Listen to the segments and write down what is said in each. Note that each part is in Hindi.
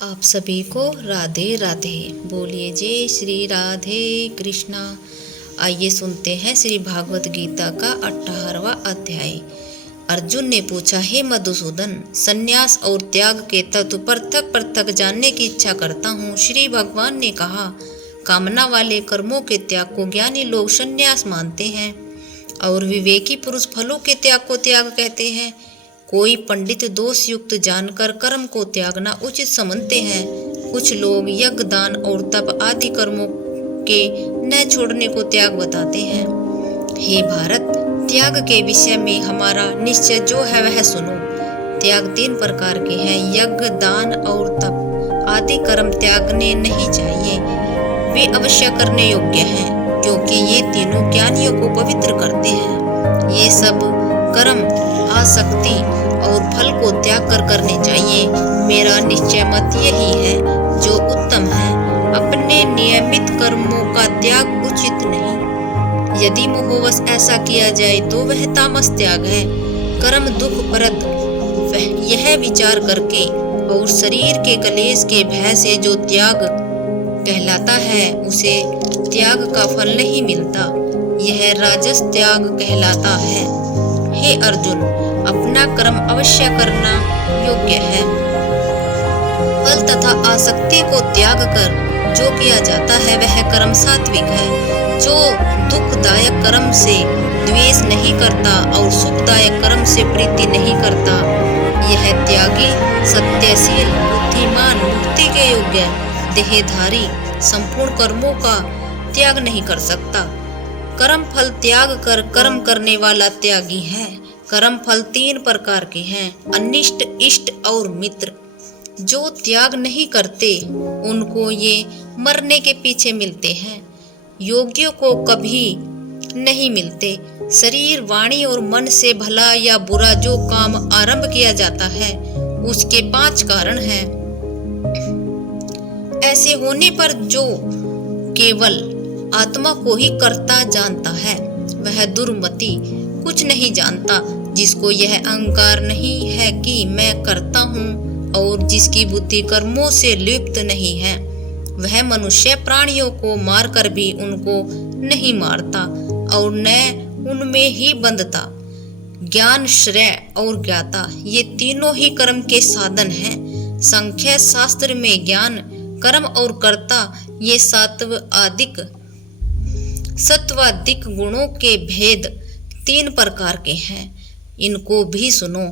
आप सभी को राधे राधे। बोलिए जय श्री राधे कृष्णा। आइए सुनते हैं श्री भागवत गीता का 18वां अध्याय। अर्जुन ने पूछा, हे मधुसूदन, संन्यास और त्याग के तत्व पृथक पृथक जानने की इच्छा करता हूँ। श्री भगवान ने कहा, कामना वाले कर्मों के त्याग को ज्ञानी लोग संन्यास मानते हैं और विवेकी पुरुष फलों के त्याग को त्याग कहते हैं। कोई पंडित दोष युक्त जानकर कर्म को त्यागना उचित समझते हैं। कुछ लोग यज्ञ, दान और तप आदि कर्मों के न छोड़ने को त्याग बताते हैं। हे भारत, त्याग के विषय में हमारा निश्चय जो है वह सुनो। त्याग 3 प्रकार के हैं। यज्ञ, दान और तप आदि कर्म त्यागने नहीं चाहिए। वे अवश्य करने योग्य हैं, क्योंकि ये तीनों ज्ञानियों को पवित्र करते हैं। ये सब कर्म आसक्ति और फल को त्याग कर करने चाहिए। मेरा निश्चय मत यही है जो उत्तम है। अपने नियमित कर्मों का त्याग उचित नहीं। यदि मोहवश ऐसा किया जाए तो वह तामस त्याग है। कर्म दुखप्रद यह विचार करके और शरीर के क्लेश के भय से जो त्याग कहलाता है, उसे त्याग का फल नहीं मिलता। यह राजस त्याग कहलाता है। हे अर्जुन, अपना कर्म अवश्य करना योग्य है। फल तथा आसक्ति को त्याग कर जो किया जाता है वह कर्म सात्विक है। जो दुखदायक कर्म से द्वेष नहीं करता और सुखदायक कर्म से प्रीति नहीं करता, यह त्यागी सत्यशील बुद्धिमान मुक्ति के योग्य देहधारी संपूर्ण कर्मों का त्याग नहीं कर सकता। कर्म फल त्याग कर कर्म करने वाला त्यागी है। कर्म फल 3 प्रकार के हैं, अनिष्ट, इष्ट और मित्र। जो त्याग नहीं करते उनको ये मरने के पीछे मिलते हैं। योगियों को कभी नहीं मिलते। शरीर, वाणी और मन से भला या बुरा जो काम आरंभ किया जाता है, उसके 5 कारण हैं। ऐसे होने पर जो केवल आत्मा को ही करता जानता है, वह दुर्मति कुछ नहीं जानता। जिसको यह अहंकार नहीं है कि मैं करता हूँ और जिसकी बुद्धि कर्मों से लिप्त नहीं है, वह मनुष्य प्राणियों को मारकर भी उनको नहीं मारता और न उनमें ही बंधता। ज्ञान, श्रेय और ज्ञाता, ये तीनों ही कर्म के साधन हैं। संख्या शास्त्र में ज्ञान, कर्म और कर्ता ये सत्वाधिक गुणों के भेद 3 प्रकार के हैं। इनको भी सुनो।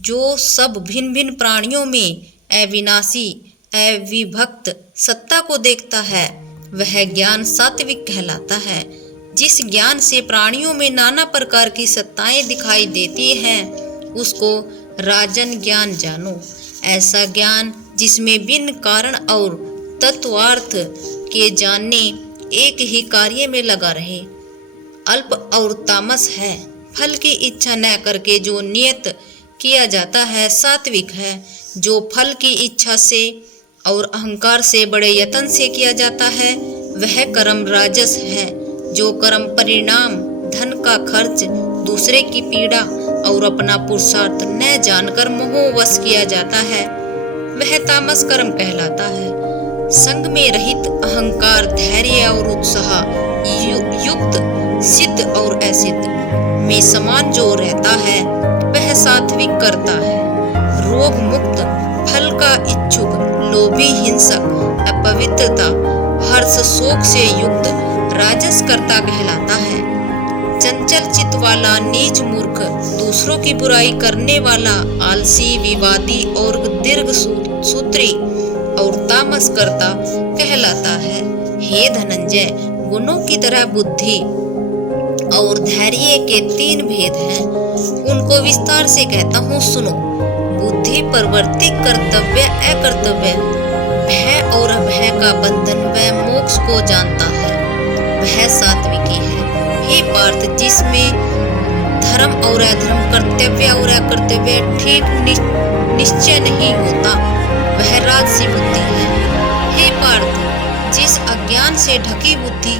जो सब भिन्न भिन्न प्राणियों में अविनाशी अविभक्त सत्ता को देखता है, वह ज्ञान सात्विक कहलाता है। जिस ज्ञान से प्राणियों में नाना प्रकार की सत्ताएं दिखाई देती हैं, उसको राजन ज्ञान जानो। ऐसा ज्ञान जिसमें भिन्न कारण और तत्वार्थ के जानने एक ही कार्य में लगा रहे, अल्प और तामस है। फल की इच्छा न करके जो नियत किया जाता है, सात्विक है। जो फल की इच्छा से और अहंकार से बड़े यत्न से किया जाता है, वह कर्म राजस है। जो कर्म परिणाम, धन का खर्च, दूसरे की पीड़ा और अपना पुरुषार्थ न जानकर मोहवश किया जाता है, वह तामस कर्म कहलाता है। संग में रहित अहंकार, धैर्य और उत्साह युक्त, सिद्ध और असिद्ध में समान जो रहता है, वह सात्विक करता है। रोग मुक्त, फल का इच्छुक, लोभी, हिंसक, अपवित्रता, हर्ष, शोक से युक्त राजस कर्ता कहलाता है। चंचल चित्त वाला नीच मूर्ख, दूसरों की बुराई करने वाला आलसी, विवादी और दीर्घ सूत्री और तामस कर्ता कहलाता है। हे धनंजय, गुणों की तरह बुद्धि और धैर्य के 3 भेद हैं। उनको विस्तार से कहता हूँ, सुनो। बुद्धि प्रवृत्ति, कर्तव्य, अकर्तव्य, भय और अभय का बंधन व मोक्ष को जानता है, वह सात्विकी है। हे पार्थ, जिसमें धर्म और अधर्म, कर्तव्य और अकर्तव्य ठीक निश्चय नहीं होता, वह राजसी बुद्धि है। हे पार्थ, जिस अज्ञान से ढकी बुद्धि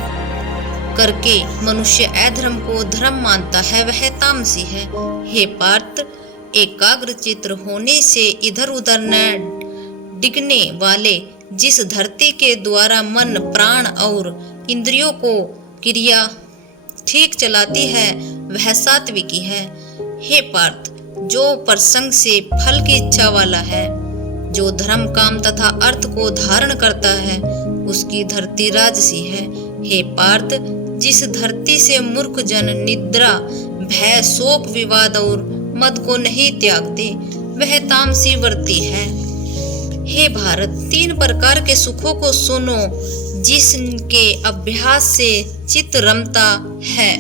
करके मनुष्य अधर्म को धर्म मानता है, वह तामसी है। हे पार्थ, एकाग्र चित्र होने से इधर उधर न डिगने वाले जिस धरती के द्वारा मन, प्राण और इंद्रियों को क्रिया ठीक चलाती है वह सात्विकी है। हे पार्थ, जो प्रसंग से फल की इच्छा वाला है, जो धर्म, काम तथा अर्थ को धारण करता है, उसकी धरती राजसी है। हे पार्थ, जिस धरती से मूर्ख जन निद्रा, भय, शोक, विवाद और मद को नहीं त्यागते वह तामसी वर्ती है। हे भारत, 3 प्रकार के सुखों को सुनो जिसके अभ्यास से चित्त रमता है,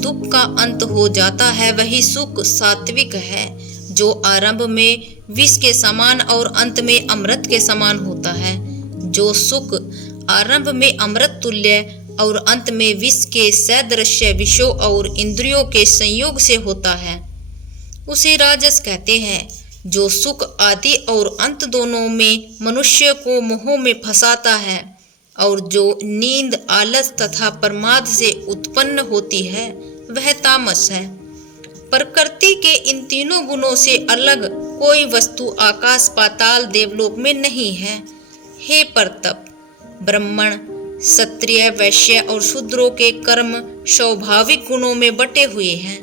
दुख का अंत हो जाता है, वही सुख सात्विक है। जो आरंभ में विष के समान और अंत में अमृत के समान होता है, जो सुख आरंभ में अमृत तुल्य और अंत में विष के सदृश्य विषयों और इंद्रियों के संयोग से होता है, उसे राजस कहते हैं। जो सुख आदि और अंत दोनों में मनुष्य को मोह में फंसाता है और जो नींद, आलस तथा प्रमाद से उत्पन्न होती है वह तामस है। प्रकृति के इन तीनों गुणों से अलग कोई वस्तु आकाश, पाताल, देवलोक में नहीं है। हे परतप, ब्राह्मण, क्षत्रिय, वैश्य और शूद्रों के कर्म स्वाभाविक गुणों में बटे हुए हैं।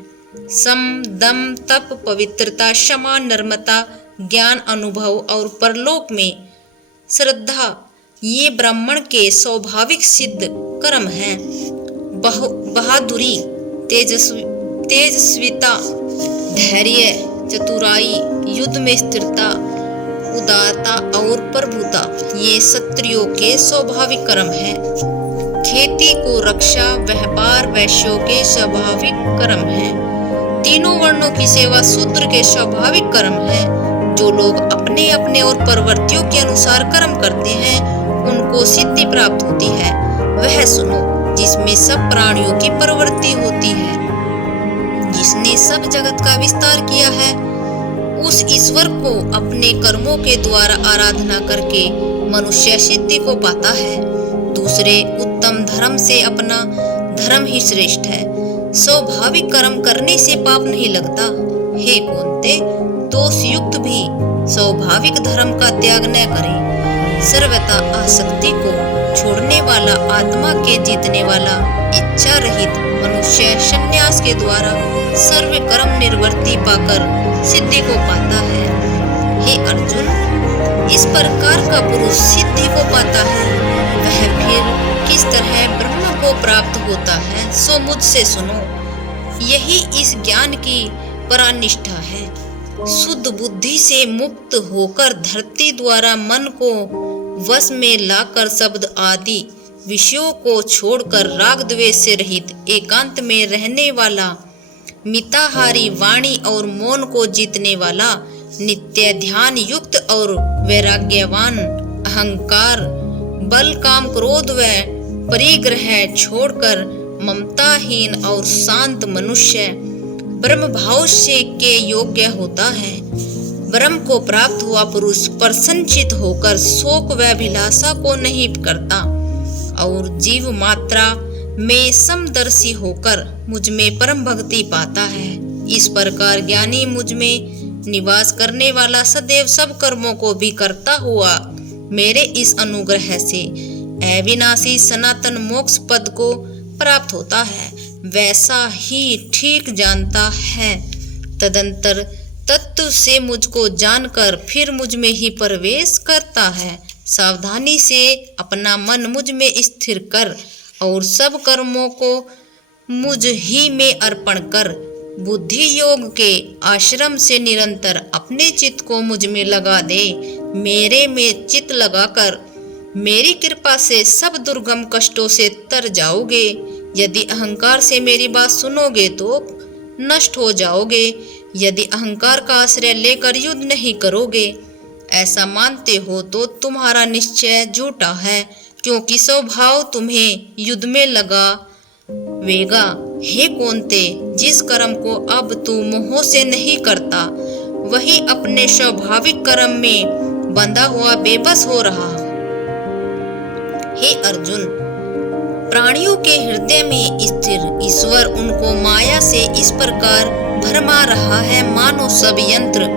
सम, दम, तप, पवित्रता, क्षमा, नम्रता, ज्ञान, अनुभव और परलोक में श्रद्धा, ये ब्राह्मण के स्वाभाविक सिद्ध कर्म हैं। बहादुरी, तेजस्विता, धैर्य, चतुराई, युद्ध में स्थिरता, उदारता और प्रभुता, ये क्षत्रियों के स्वाभाविक कर्म हैं। खेती को रक्षा, व्यापार वैश्यों के स्वाभाविक कर्म हैं। तीनों वर्णों की सेवा शूद्र के स्वाभाविक कर्म है। जो लोग अपने अपने और प्रवृत्तियों के अनुसार कर्म करते हैं उनको सिद्धि प्राप्त होती है। वह सुनो जिसमें सब प्राणियों की प्रवृत्ति होती है, जिसने सब जगत का विस्तार किया है, उस ईश्वर को अपने कर्मों के द्वारा आराधना करके मनुष्य सिद्धि को पाता है। दूसरे उत्तम धर्म से अपना धर्म ही श्रेष्ठ है। स्वाभाविक कर्म करने से पाप नहीं लगता। हे कुंते, दोष युक्त भी स्वाभाविक धर्म का त्याग न करे। सर्वथा आसक्ति को छोड़ने वाला, आत्मा के जीतने वाला, इच्छा रहित मनुष्य संन्यास के द्वारा सर्व कर्म निवृत्ति पाकर सिद्धि को पाता है। हे अर्जुन, इस प्रकार का पुरुष सिद्धि को पाता है, वह फिर किस तरह ब्रह्म को प्राप्त होता है, सो मुझसे सुनो। यही इस ज्ञान की परानिष्ठा है। शुद्ध बुद्धि से मुक्त होकर धरती द्वारा मन को वश में लाकर शब्द आदि विषयों को छोड़कर राग द्वेष से रहित एकांत में रहने वाला, मिताहारी वाणी और मौन को जीतने वाला, नित्य ध्यान युक्त और वैराग्यवान, अहंकार, बल, काम, क्रोध व परिग्रह छोड़कर ममताहीन और शांत मनुष्य ब्रह्म भाव से के योग्य होता है। ब्रह्म को प्राप्त हुआ पुरुष प्रसन्नचित होकर शोक व अभिलाषा को नहीं करता और जीव मात्रा में समदर्शी होकर मुझ में परम भक्ति पाता है। इस प्रकार ज्ञानी मुझ में निवास करने वाला सदैव सब कर्मों को भी करता हुआ मेरे इस अनुग्रह से अविनाशी सनातन मोक्ष पद को प्राप्त होता है, वैसा ही ठीक जानता है। तदंतर तत्व से मुझको जानकर फिर मुझ में ही प्रवेश करता है। सावधानी से अपना मन मुझ में स्थिर कर और सब कर्मों को मुझ ही में अर्पण कर। बुद्धि योग के आश्रम से निरंतर अपने चित्त को मुझ में लगा दे। मेरे में चित्त लगाकर मेरी कृपा से सब दुर्गम कष्टों से तर जाओगे। यदि अहंकार से मेरी बात सुनोगे तो नष्ट हो जाओगे। यदि अहंकार का आश्रय लेकर युद्ध नहीं करोगे, ऐसा मानते हो तो तुम्हारा निश्चय झूठा है, क्योंकि स्वभाव तुम्हें युद्ध में लगावेगा। हे कौन्ते, जिस कर्म को अब तू मोह से नहीं करता, वही अपने स्वाभाविक कर्म में बंधा हुआ बेबस हो रहा। हे अर्जुन, प्राणियों के हृदय में स्थिर ईश्वर उनको माया से इस प्रकार भरमा रहा है मानो सब यंत्र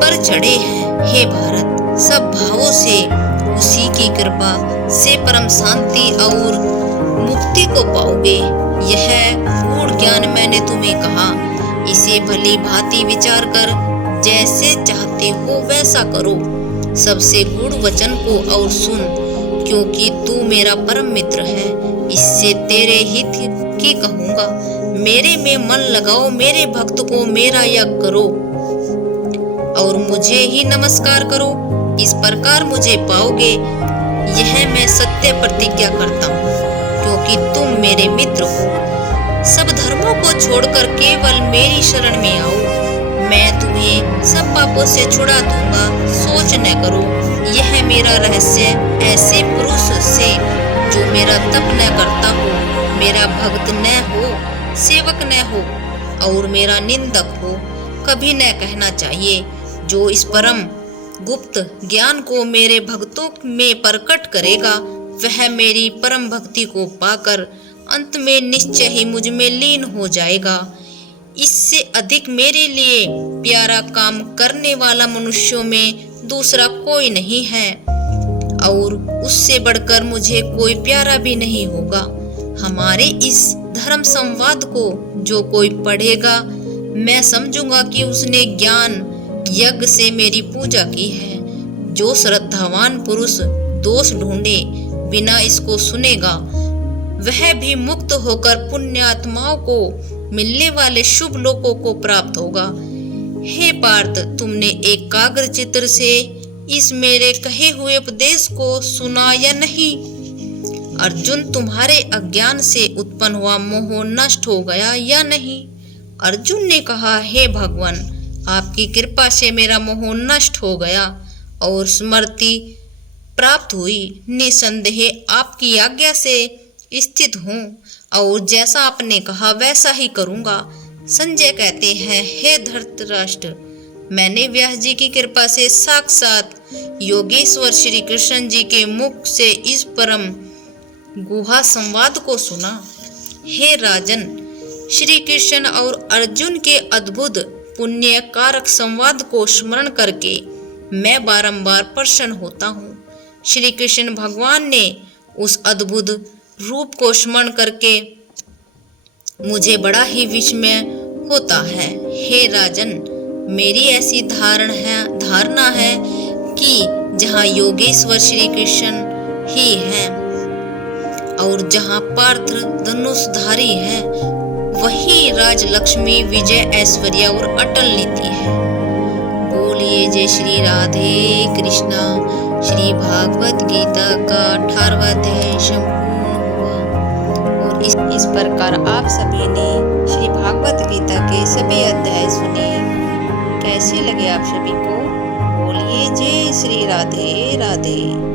पर चढ़े हैं। हे भारत, सब भावों से उसी की कृपा से परम शांति और मुक्ति को पाओगे। यह गूढ़ ज्ञान मैंने तुम्हें कहा, इसे भली भांति विचार कर जैसे चाहते हो वैसा करो। सबसे गूढ़ वचन को और सुन, क्योंकि तू मेरा परम मित्र है, इससे तेरे हित की कहूँगा। मेरे में मन लगाओ, मेरे भक्त को मेरा यज्ञ करो और मुझे ही नमस्कार करो, इस प्रकार मुझे पाओगे। यह मैं सत्य प्रतिज्ञा करता हूँ, क्योंकि तुम मेरे मित्र हो। सब धर्मों को छोड़कर केवल मेरी शरण में आओ, मैं तुम्हें सब पापों से छुड़ा दूंगा। सोच न करो, यह मेरा रहस्य ऐसे पुरुष से जो मेरा तप न करता हो, मेरा भक्त न हो, सेवक न हो और मेरा निंदक हो, कभी न कहना चाहिए। जो इस परम गुप्त ज्ञान को मेरे भक्तों में प्रकट करेगा, वह मेरी परम भक्ति को पाकर अंत में निश्चय ही मुझ में लीन हो जाएगा। इससे अधिक मेरे लिए प्यारा काम करने वाला मनुष्यों में दूसरा कोई नहीं है, और उससे बढ़कर मुझे कोई प्यारा भी नहीं होगा। हमारे इस धर्म संवाद को जो कोई पढ़ेगा, मैं समझूंगा कि उसने ज्ञान यज्ञ से मेरी पूजा की है। जो श्रद्धावान पुरुष दोष ढूंढे बिना इसको सुनेगा, वह भी मुक्त होकर पुण्य आत्माओं को मिलने वाले शुभ लोकों को प्राप्त होगा। हे पार्थ, तुमने एकाग्र चित्र से इस मेरे कहे हुए उपदेश को सुना या नहीं? अर्जुन, तुम्हारे अज्ञान से उत्पन्न हुआ मोह नष्ट हो गया या नहीं? अर्जुन ने कहा, हे भगवान, आपकी कृपा से मेरा मोह नष्ट हो गया और स्मृति प्राप्त हुई। निसंदेह आपकी आज्ञा से स्थित हूँ और जैसा आपने कहा वैसा ही करूँगा। संजय कहते हैं, हे धृतराष्ट्र, मैंने व्यास जी की कृपा से साक्षात योगेश्वर श्री कृष्ण जी के मुख से इस परम गुहा संवाद को सुना। हे राजन, श्री कृष्ण और अर्जुन के अद्भुत पुण्य कारक संवाद को स्मरण करके मैं बारंबार प्रसन्न होता हूँ। श्री कृष्ण भगवान ने उस अद्भुत रूप को स्मरण करके मुझे बड़ा ही विस्मय होता है। हे राजन, मेरी ऐसी धारणा है कि जहाँ योगेश्वर श्री कृष्ण ही हैं और जहाँ पार्थ धनुषधारी है, वही राजलक्ष्मी, विजय, ऐश्वर्य और अटल नीति है। बोलिए जय श्री राधे कृष्णा। श्री भागवत गीता का 18वां अध्याय संपूर्ण हुआ। और इस प्रकार आप सभी ने श्री भागवत गीता के सभी अध्याय सुने। कैसे लगे आप सभी को? बोलिए जय श्री राधे राधे।